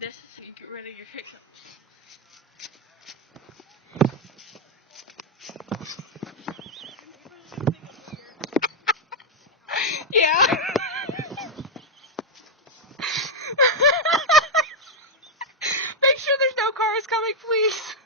This is how you get rid of your hiccups. Yeah. Make sure there's no cars coming, please.